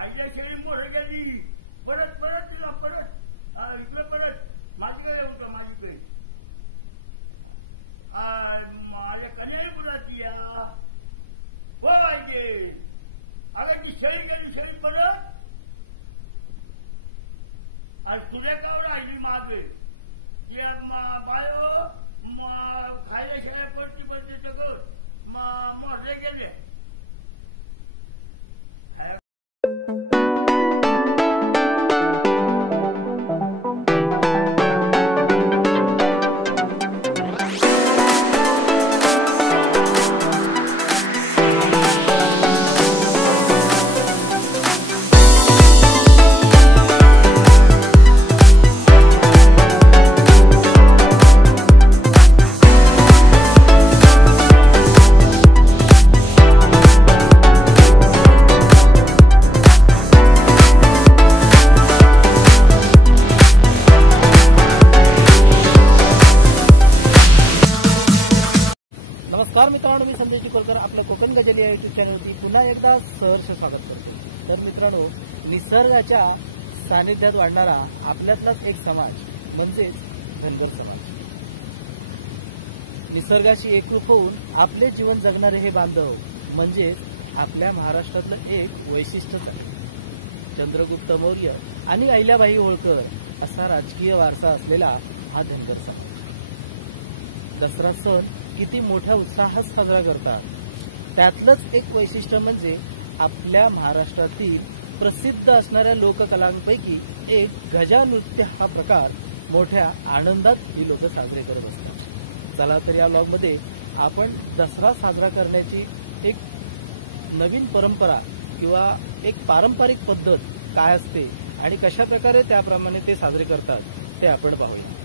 आईच्या शेळी मोर गेली परत परत तिला परत इकडं परत माझीकडे येऊन तो माझीकडे माझ्या कन्याई कुणाची या हो पाहिजे अगं ती शेळी गेली शेळी परत आज तुझे काव राहिली मागे ती बायो खायला शेळ्या पडती पडते सगळं मोरले गेले नमस्कार मित्रांनो, मी संदेश चिकोलकर आपलं कोकण गजल या यूट्यूब चॅनलवरती पुन्हा एकदा सहर्ष स्वागत करतो। तर मित्रांनो, निसर्गाच्या सानिध्यात वाढणारा आपल्यातलाच एक समाज म्हणजेच धनगर समाज। निसर्गाशी एकरूप होऊन आपले जीवन जगणारे हे बांधव म्हणजेच आपल्या महाराष्ट्रातलं एक वैशिष्ट्यच आहे। चंद्रगुप्त मौर्य आणि अहिल्याबाई होळकर असा राजकीय वारसा असलेला हा धनगर समाज दसरा सण किती मोठ्या उत्साहात साजरा करतात। त्यातलंच एक वैशिष्ट्य म्हणजे आपल्या महाराष्ट्रातील प्रसिद्ध असणाऱ्या लोककलांपैकी एक गजा नृत्य हा प्रकार मोठ्या आनंदात ही लोक साजरे करत असतात। चला तर या व्लॉगमध्ये आपण दसरा साजरा करण्याची एक नवीन परंपरा किंवा एक पारंपरिक पद्धत काय असते आणि कशा प्रकारे त्याप्रमाणे ते साजरे करतात ते आपण पाहूया।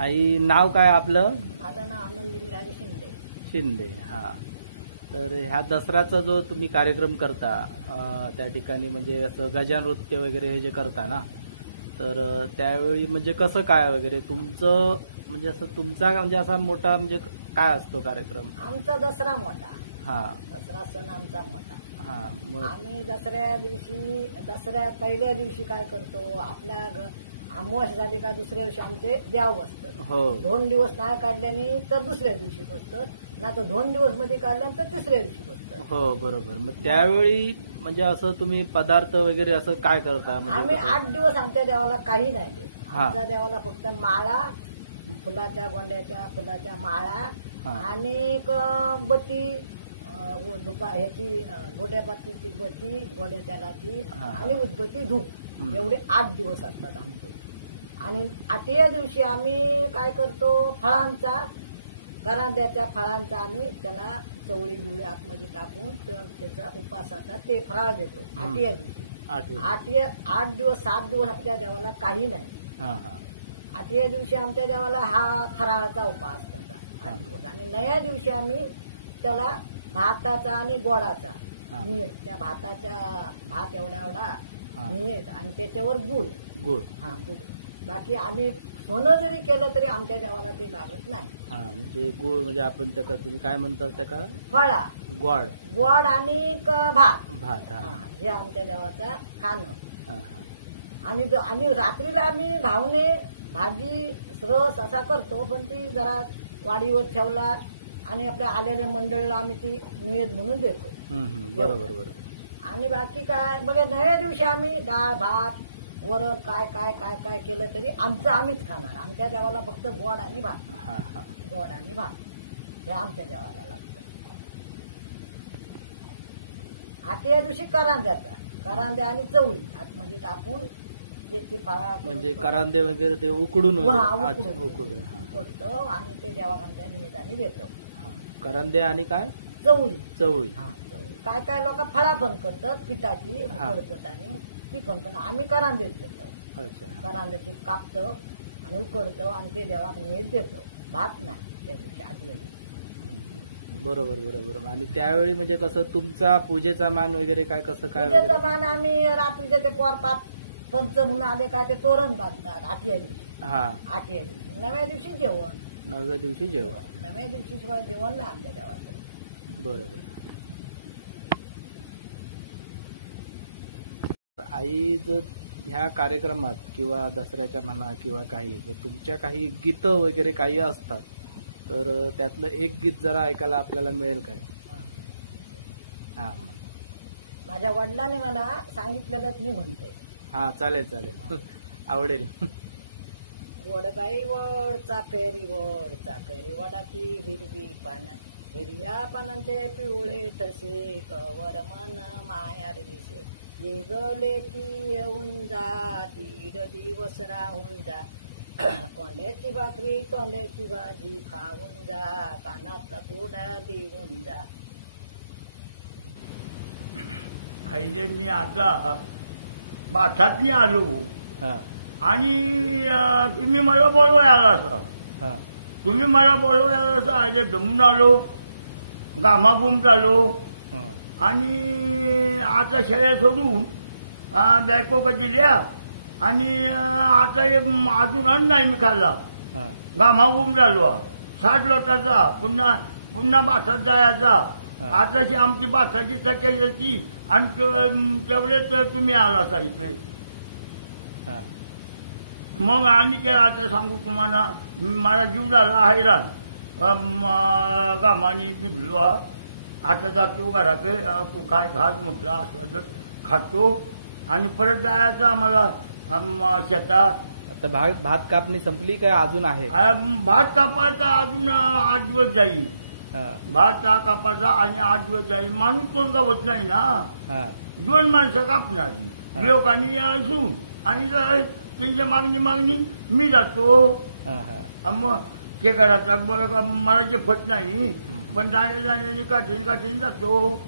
आई नाव काय आपलं? माझं नाव आनंदी राजे शिंदे. शिंदे. हा. तर ह्या दसऱ्याचा जो तुम्ही कार्यक्रम करता त्या ठिकाणी म्हणजे असं गजा नृत्य वगैरे हे जे करता ना, तर त्यावेळी म्हणजे कसं काय वगैरे तुमचं म्हणजे असं तुमचा म्हणजे असा मोठा म्हणजे काय असतो कार्यक्रम? आमचा दसरा मोठा. हा. दसरा सण आमचा मोठा. हा. मग आम्ही दसऱ्यात पहिल्या दिवशी काय करतो, आपल्या अमावास झाली का दुसऱ्या दिवशी आमचे देव बसतात. हो. 2 दिवस नाही काढल्याने तर दुसऱ्या दिवशी बसतात, ना तर 2 दिवस मध्ये काढल्या तर तिसऱ्या दिवशी बसतात. हो बरोबर. मग त्यावेळी म्हणजे असं तुम्ही पदार्थ वगैरे असं काय करता? आम्ही 8 दिवस आमच्या देवाला काही नाही देत. हा. आमच्या देवाला फक्त माळा, फुलाच्या गोंड्याच्या फुलाच्या माळा हा. आणि एक बत्ती, ह्याची घोड्यापासूनची बत्ती, गोड्याच्या लाठी हा. आणि उदबत्ती धूप, हम्म. एवढे 8 दिवस असतात आमचे. आणि 8व्या दिवशी आम्ही काय करतो, फळांचा, करांद्याच्या फळांचा आम्ही त्याला चवळी बिवळी आतमध्ये टाकून तर त्याचा उपासाचा ते फराळ देतो 8व्या दिवशी. 8 दिवस 7 दिवस आपल्या देवाला काही नाही. हा. 8व्या दिवशी आमच्या देवाला हा फराळाचा उपास करतात 8 दिवस. आणि 9व्या दिवशी आम्ही त्याला भाताचा आणि गोडाचा हा. नीट, त्या भाताच्या भात एवढा हा. नीट आणि त्याच्यावर गुळ. गुळ. हा, गुळ. बाकी आम्ही सोनं जरी केलं तरी आमच्या देवाला ते लागत नाही. हा. म्हणजे गुळ म्हणजे आपण त्याला तुम्ही काय म्हणतात त्या का? फळा, गोड. गोड आणि भात. भात. हा. हा, हे आमच्या देवाचा खाणं. हा. आणि रात्रीला आम्ही घावणे भाजी रस असा करतो, पण ती जरा वाडीवर ठेवला आणि आपल्या आलेल्या मंडळीला आम्ही ती निवेद म्हणून देतो. बरोबर बरोबर. आणि बाकी काय बघा, 9व्या दिवशी आम्ही डाळ भात वरण काय काय काय काय केलं तरी आमचं आम्हीच खाणार. आमच्या देवाला फक्त गोड आणि भात. हा. हा. गोड आणि भात हे आमच्या देवाला लागतं. 8व्या दिवशी करांद्या आणि चवळी आतमध्ये टाकून त्याची फळा म्हणजे करांदे वगैरे ते उकडून हा, वगैरे? अच्छा, उकडून. उकडून. करतो आणि ते देवाच्या निमित्ताने देतो. करंदे आणि काय? चवळी. चवळी. हा, चवळी. काय काय लोक फळा पण करतात पिठाची हा. उकडतात आणि ती पण आम्ही करांदेच देतो. अच्छा. करांद्याची कापतो आणि उकडतो आणि ते देवा निवेद देतो. भात नाही त्या दिवशी 8व्या दिवशी. बरोबर बरोबर. आणि त्यावेळी म्हणजे कसं तुमचा पूजेचा मान वगैरे काय कसं काय पूजेचं वगैरे? मान आम्ही रात्रीचे ते पोरपात पंच म्हणून आले काय ते तोरण बांधतात 8व्या दिवशी. हा. 8व्या दिवशी. 9व्या दिवशी जेवण. 9व्या दिवशी जेवण. 9व्या दिवशी शिवाय जेवण नाही आपल्या देवाचं. बरोबर. आई जर ह्या कार्यक्रमात किंवा दसऱ्याच्या म्हणा किंवा काही हे तुमच्या काही गीतं वगैरे काही असतात, तर त्यातलं एक गीत जरा ऐकायला आपल्याला मिळेल काय? हा. माझ्या वडिलांनी मला सांगितलेलंच मी म्हणते. हा चालेल चालेल. आवडेल. वडबाई वड चापेरी वडाची हिरवी पानं, हिरव्या पानांचे पिवळे ठसे, कवर मन मायार दिसे, जे गले की येऊन जा, दीड दिवस राहून जा, कोंड्याची भाकरी तोंड्याची भाजी खाऊन जा, कानातला कोडा देऊन जा. आईले मी आता बाठातनी आलो हा. आणि तुम्ही मला बोलवायला आला असा. हा. तुम्ही मला बोलवायला आला असा. आईले दमून आलो, घामाघूम झालो हा. आणि आता शाळेत सोडून बायको कधी लिहा आणि आता अजून अन्न नाही मी खाल्ला. हा. घामाघूम झालो. 60 लोटाचा पुन्हा बाठात जायचा. हा. आताशी आमची बाठाची चकेल की आणि तेवढेच तुम्ही आला इथे. हा. मग आणि काय आता सांगू तुम्हाला, मला जीव झाला हैराण. गामाने भिजलो. आता जातो घराकडे, काय खास म्हटलं असलं तर खातो आणि परत जायचं आम्हाला शेतात. आता भात कापणी संपली काय अजून आहे? भात कापायचा अजून 8 दिवस जाईल. हा. भात कापायचा आणि 8 दिवस जाईल. माणूस कोण कापत नाही ना. हा. 2 माणसं कापणार, लोकांनी असून आणि त्यांच्या मागणी मी जातो. हा. हा. मग ते करायचं मला जे फट नाही, पण जाण्याने काठीन जातो.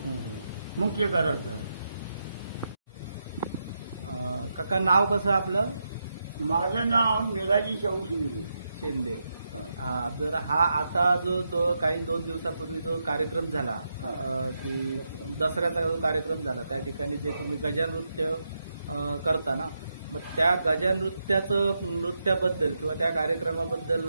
मग ते करायचं. काका नाव कसं आपलं? माझं नाव निराजी शाहू शिंदे. शिंदे. हा, तर हा आता जो काही 2 दिवसापूर्वी जो कार्यक्रम झाला, की दसऱ्याचा जो कार्यक्रम झाला, त्या ठिकाणी जे तुम्ही गजानृत्य करता ना, मग त्या नृत्याबद्दल किंवा त्या कार्यक्रमाबद्दल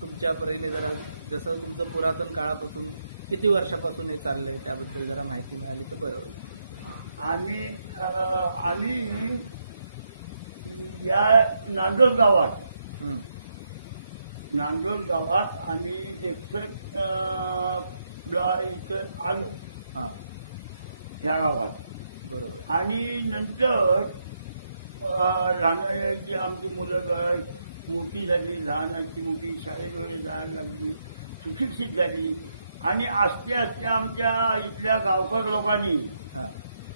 तुमच्या परीने जरा, जसं तुमचं पुरातन काळापासून किती वर्षापासून हे चाललंय त्याबद्दल जरा माहिती मिळाली तर बरं होईल. आम्ही या नांदोद गावात आम्ही एकसठ इथं आलो या गावात. बरोबर. आणि नंतर लहानाची आमची मुलं मोठी झाली, लहानाची मोठी शाळेत वगैरे जायला लागली, सुशिक्षित झाली. आणि आस्ते आस्ते आमच्या इथल्या गावकर लोकांनी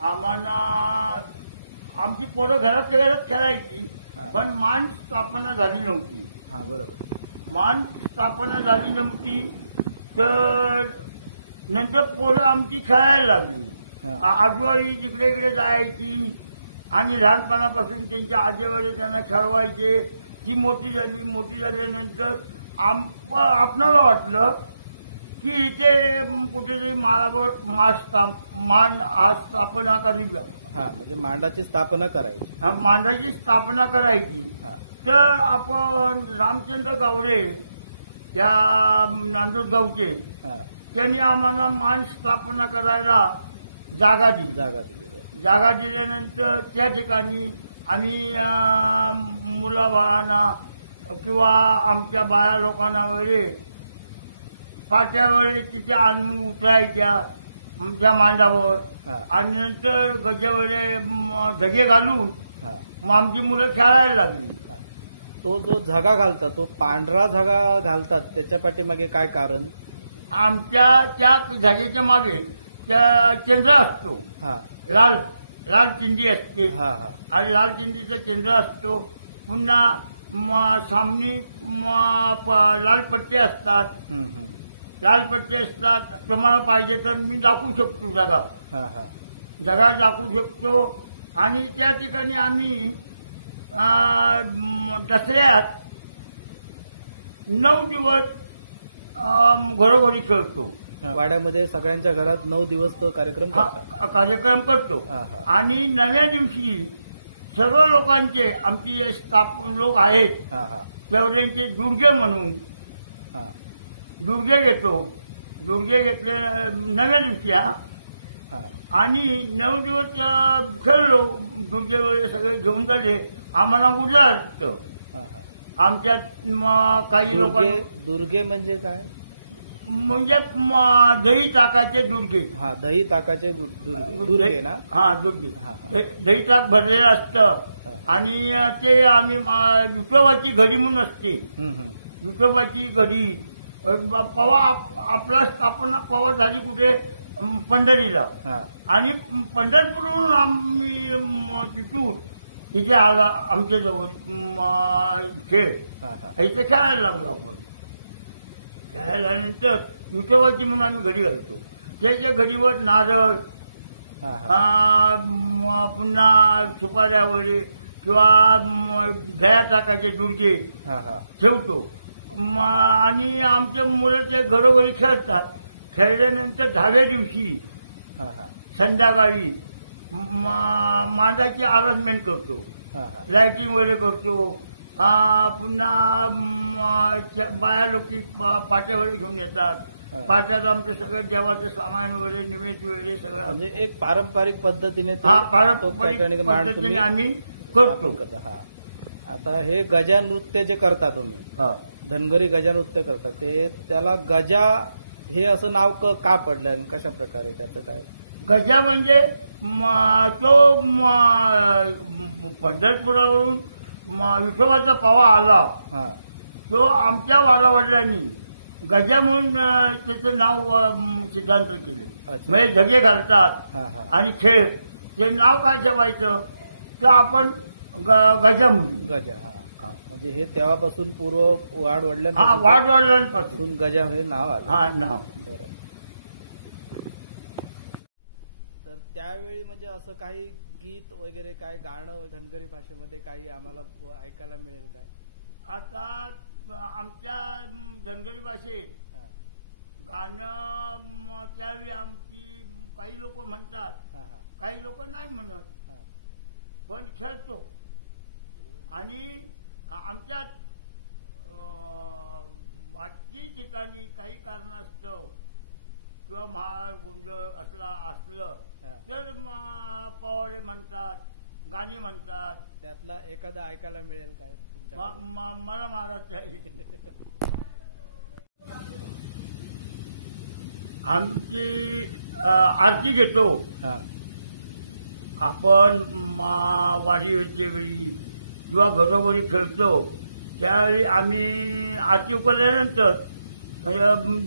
आम्हाला, आमची पोरं घरातल्या घरात खेळायची, पण मान स्थापना झाली नव्हती. बरोबर. मान स्थापना झाली नव्हती तर नंतर पोरं आमची खेळायला लागली. आजोळी जिकडे इकडे जायची आणि लहानपणापासून त्यांच्या आजेवडे त्यांना खेळवायचे. ती मोठी झाल्यानंतर आपणाला वाटलं की इथे कुठेतरी माळावर मान स्थापना करूया. म्हणजे मांडाची स्थापना करायची. मांडाची स्थापना करायची. तर आपण रामचंद्र गावडे या नांदोद गावचे, त्यांनी आम्हाला मान स्थापना करायला जागा दिल्यानंतर त्या ठिकाणी आम्ही मुलाबाळांना किंवा आमच्या बाया लोकांना वगैरे पाट्यावर तिथे आणून उतरायच्या आमच्या मांडावर. आणि नंतर गजावरे झगे घालून मग आमची मुलं खेळायला लागली. तो जो झगा घालतात, तो पांढरा झगा घालतात, त्याच्या पाठीमागे काय कारण? आमच्या त्या झग्याच्या मागे त्या चंद्र असतो, लाल चिंदी असते. आणि लाल चिंदीचा चंद्र असतो. पुन्हा सामनी लाल पट्टे असतात. तुम्हाला पाहिजे तर मी दाखवू शकतो जगा दाखवू शकतो. आणि त्या ठिकाणी आम्ही दसऱ्यात 9 दिवस घरोघरी खेळतो. वाड्यामध्ये सगळ्यांच्या घरात 9 दिवस तो कार्यक्रम करतो. आणि 9व्या दिवशी सर्व लोकांचे, आमची जे स्थापन लोक आहेत तेवढ्यांचे दुर्गे म्हणून दुर्गे घेतो. दुर्गे घेतले 9व्या दिवशी. आणि 9 दिवस खेळलो. दुर्गे वगैरे सगळे घेऊन झाले. आम्हाला उजाड आमच्यात काही लोक. दुर्गे म्हणजे काय? म्हणजे दही ताकाचे दुर्गे. दही ताकाचे दुर्गे ना. दुर्गे दही ताक भरलेलं असतं. आणि ते आम्ही विठोबाची घडी म्हणून असते. विठोबाची घडी पवा आपला स्थापना पवा झाली कुठे? पंढरीला. आणि पंढरपूरहून आम्ही तिथून इथे आला आमच्या जवळ खेळ. इथे खेळायला लागलो आपण. खेळायल्यानंतर विठोबाची म्हणून आम्ही घडी घालतो. त्याच्या घडीवर नारळ, पुन्हा सुपाऱ्या वगैरे किंवा दह्या टाकाचे दुर्गे ठेवतो. आणि आमच्या मुलं ते घरोघरी खेळतात. खेळल्यानंतर 10व्या दिवशी संध्याकाळी मांडाची अरेंजमेंट करतो. लाइटिंग वगैरे करतो. पुन्हा बाया लोकी पाट्या वगैरे घेऊन येतात. पाट्यात आमचं सगळं जेवाचं सामान वगैरे, निवेद वगैरे सगळं, म्हणजे एक पारंपरिक पद्धतीने पारंपरिक पद्धतीने आम्ही करतो. आता हे गजानृत्य जे करता तुम्ही, धनगरी गजानृत्य करतात, ते त्याला गजा हे असं नाव का पडलं आणि कशा प्रकारे त्याचं काय? गजा म्हणजे तो पंढरपुरावरून विठोबाचा पवा आला. तो आमच्या वाडावडिलांनी गजा म्हणून त्याचं नाव सिद्धांत केले. म्हणजे धगे घालतात आणि खेळ, ते नाव काय ठेवायचं तर आपण गजा म्हणू. गजा म्हणजे हे तेव्हापासून पूर्व वाडवडिलांपासून गजा हे नाव आलं. नाव. तर त्यावेळी म्हणजे असं काही गीत वगैरे काय गाणं धनगरी भाषेमध्ये काही आम्हाला ऐकायला मिळेल काय? आता आमच्या धनगरी भाषेत हा, गाणं त्यावेळी आमची काही लोक म्हणतात, हा, हा, काही लोक नाही म्हणत, हा. पण खेळतो. आणि आमच्यात बाकी ठिकाणी काही कारणास्तव किंवा महाळ गोंधळ असलं हा. तर पवाडे म्हणतात, गाणी म्हणतात. त्यातला एखादा ऐकायला मिळेल काय तुमच्याकडे? मला महाराज आमची आरती घेतो हा, आपण. वारी वेळच्या वेळी किंवा घरोघरी खेळतो त्यावेळी आम्ही आरती उकरल्यानंतर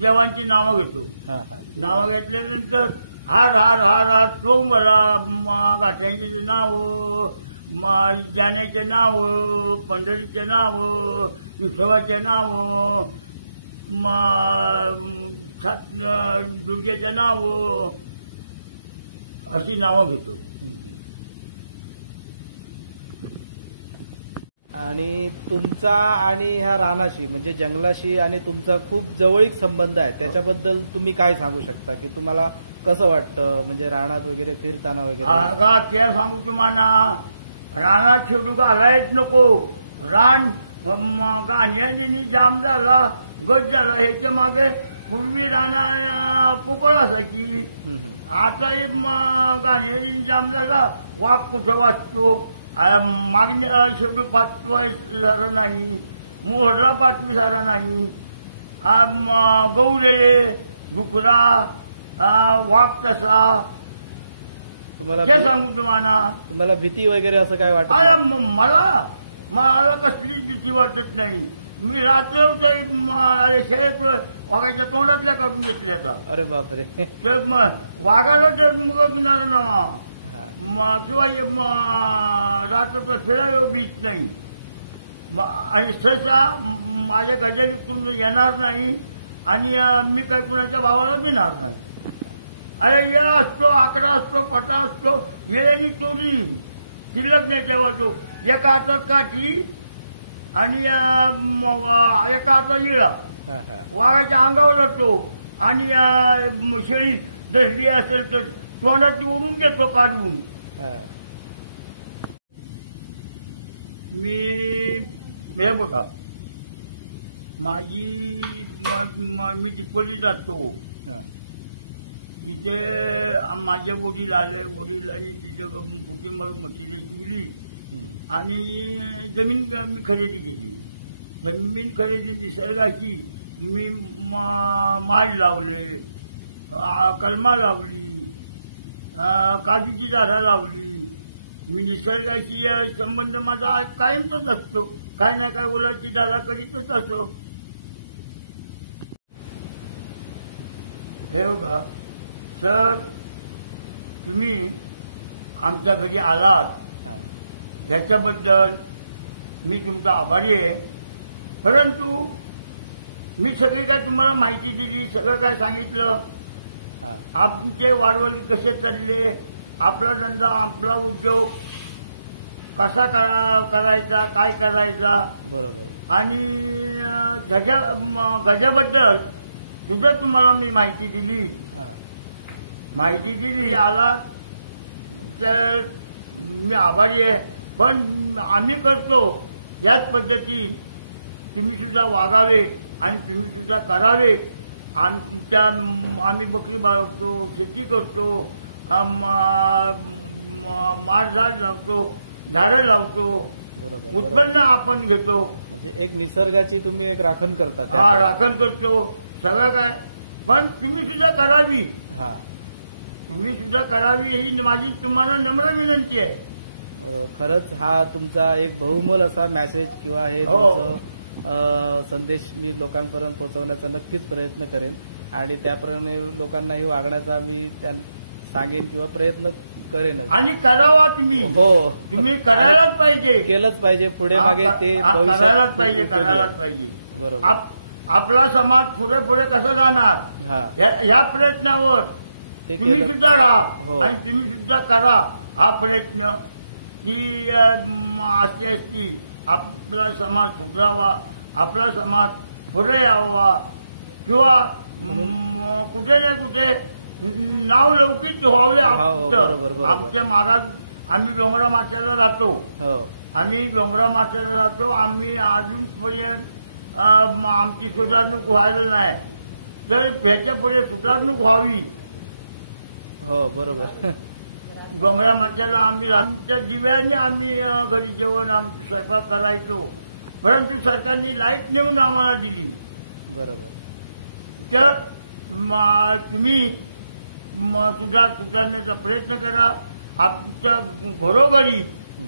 देवांची नावं घेतो. हा, हा. नावं घेतल्यानंतर हार हार हार हार तो मला गाठ्यांचे नाव, जाण्याचे नाव, पंढरीचे नाव, विठोबाचे नाव, दुर्गेचे नाव, अशी नावं घेतो. आणि तुमचा आणि ह्या रानाशी म्हणजे जंगलाशी आणि तुमचा खूप जवळीक संबंध आहे, त्याच्याबद्दल तुम्ही काय सांगू शकता की तुम्हाला कसं वाटतं म्हणजे रानात वगैरे फिरताना वगैरे? का त्या सांगू तुम्हाला, रानात शेडू घालायच नको. रान गाण्यानी जाम झाला, गट झाला. ह्याच्या मागे पूर्वी राना पोकळ असायची. हम्म, हम्म. आताही गाण्यानी जाम झाला, वाघ कुठं वाचतो, मागण्या शेवटी पाचवाय झाला नाही, मोहरला पाचवी झाला नाही, गौरेले डुकरा, वाघ तसा. तुम्हाला ते सांगू तुम्हाला. तुम्हाला भीती वगैरे असं काय वाटत अरे नाही? मला कसलीच भीती वाटत नाही. मी रात्र खेळतो, वाघाच्या तोंडातल्या काढून घेतल्या आता. अरे बापरे. तर वाघाला तर मग ना किंवा रात्र खेळायला भीत नाही. आणि सहसा माझ्या गजालीत तुमचं येणार नाही आणि मी काही कुणाच्या भावाला देणार नाही. अरे येळा असतो, आकडा असतो, पटा असतो, येळ्यानी चोरी शिल्लक नाही ठेवायचो. एका हातात काठी आणि एका हातात येळा हा, हा. वाघाच्या अंगावर असतो. आणि शेळी दसली असेल तर तोंडात ओढून घेतो काढून. हा. मी बघा, मी चिपळी जातो, हा. तिथे माझे वडील आले. वडिलांनी तिथे कुठे मला मशिदी केली आणि जमीन मी खरेदी केली. जमीन खरेदी निसर्गाची मी माड लावले, कलमा लावली, काजूची झाडं लावली. मी निसर्गाशी संबंध माझा कायमचाच असतो. काय ना काय उलटची झाला करीतच असतो. हे बघा सर, तुम्ही आमच्या घरी आलात हा. ह्याच्याबद्दल मी तुमचा आभारी आहे. परंतु मी सगळी काय तुम्हाला माहिती दिली, सगळं काय सांगितलं. हा. आमचे वाडवडी कसे चालले, आपला धंदा, आपला उद्योग कसा करायचा, काय करायचा, बरोबर. आणि गजाबद्दल सुद्धा तुम्हाला मी माहिती दिली. हा. माहिती दिली आला तर मी आभारी आहे. पण आम्ही करतो याच पद्धती तुम्ही सुद्धा वागावे आणि तुम्ही सुद्धा करावे. आम्ही बकरी बाळगतो, शेती करतो, माळझाड लावतो, झाडं लावतो, बरोबर. उत्पन्न आपण घेतो. म्हणजे एक निसर्गाची तुम्ही एक राखण करता. हा, राखण करतो सगळं काय. पण तुम्ही सुद्धा करावी, हा. तुम्ही सुद्धा करावी ही माझी तुम्हाला नम्र विनंती आहे. खरंच हा तुमचा एक बहुमोल असा मेसेज किंवा हे हो. तुमचं संदेश मी लोकांपर्यंत पोहोचवण्याचा नक्कीच प्रयत्न करेन आणि त्याप्रमाणे लोकांनाही वागण्याचा मी सांगेन किंवा प्रयत्न करेन. आणि करावा तुम्ही. हो, तुम्ही करायलाच पाहिजे. केलंच पाहिजे. पुढे मागे ते भविष्यात करायलाच खूप पाहिजे, उपयोगी करायलाच आहे. पाहिजे. बरोबर. आपला समाज पुढे पुढे कसं जाणार हा, ह्या प्रयत्नावर ते तुम्ही केलं. सुद्धा राहा हो. आणि तुम्ही सुद्धा करा हा प्रयत्न की असते आपला समाज सुधरावा, आपला समाज पुढे यावा किंवा कुठे ना कुठे नाव लौकिक व्हावे बरोबर. आमच्या महाराज आम्ही डोंगरा माथ्याला राहतो. हो आम्ही डोंगरा माथ्याला राहतो. आम्ही अजूनपर्यंत आमची सुधारणूक व्हायला नाही. तर ह्याच्या पुढे सुधारणूक व्हावी. हो बरोबर. डोंगरा माथ्याला आम्ही आमच्या दिव्याने आम्ही घरी जेवण स्वयंपाक करायचो. परंतु सरकारने लाईट नेऊन आम्हाला दिली. बरोबर. तर तुम्ही सुधारण्याचा प्रयत्न करा. आमच्या घरोघरी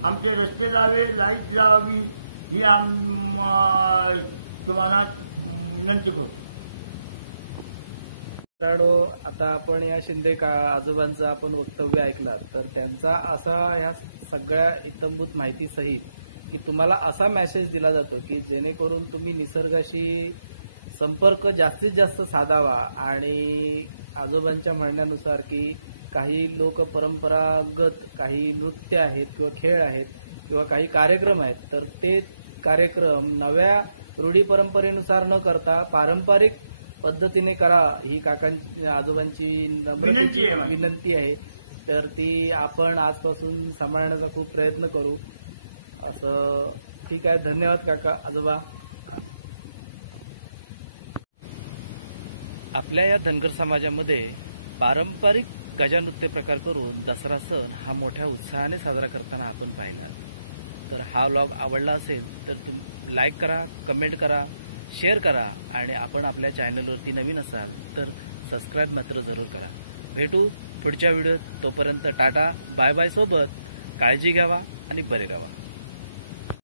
आमचे रस्ते लावे, लाईट लावावी ही तुम्हाला विनंती करतो. मित्रांनो, आता आपण या शिंदे आजोबांचं आपण वक्तव्य ऐकलात, तर त्यांचा असा ह्या सगळ्या इत्थंभूत माहितीसहित की तुम्हाला असा मेसेज दिला जातो की जेणेकरून तुम्ही निसर्गाशी संपर्क जास्तीत जास्त साधावा. आणि आजोबांच्या म्हणण्यानुसार की काही लोक परंपरागत काही नृत्य आहेत किंवा खेळ आहेत किंवा काही कार्यक्रम आहेत, तर ते कार्यक्रम नव्या रूढी परंपरेनुसार न करता पारंपरिक पद्धतीने करा ही आजोबांची नम्रतेची विनंती आहे. तर ती आपण आजपासून सांभाळण्याचा खूप प्रयत्न करू. असं ठीक आहे. धन्यवाद काका, आजोबा. आपल्या या धनगर समाजामध्ये पारंपरिक गजानृत्य प्रकार करून दसरा सण हा मोठ्या उत्साहाने साजरा करताना आपण पाहिला. तर हा व्लॉग आवडला असेल तर तुम्ही लाईक करा, कमेंट करा, शेअर करा आणि आपण आपल्या चॅनलवरती नवीन असाल तर सबस्क्राईब मात्र जरूर करा. भेटू पुढच्या व्हिडिओत. तोपर्यंत टाटा बाय बाय. सोबत काळजी घ्यावा आणि बरे राहा.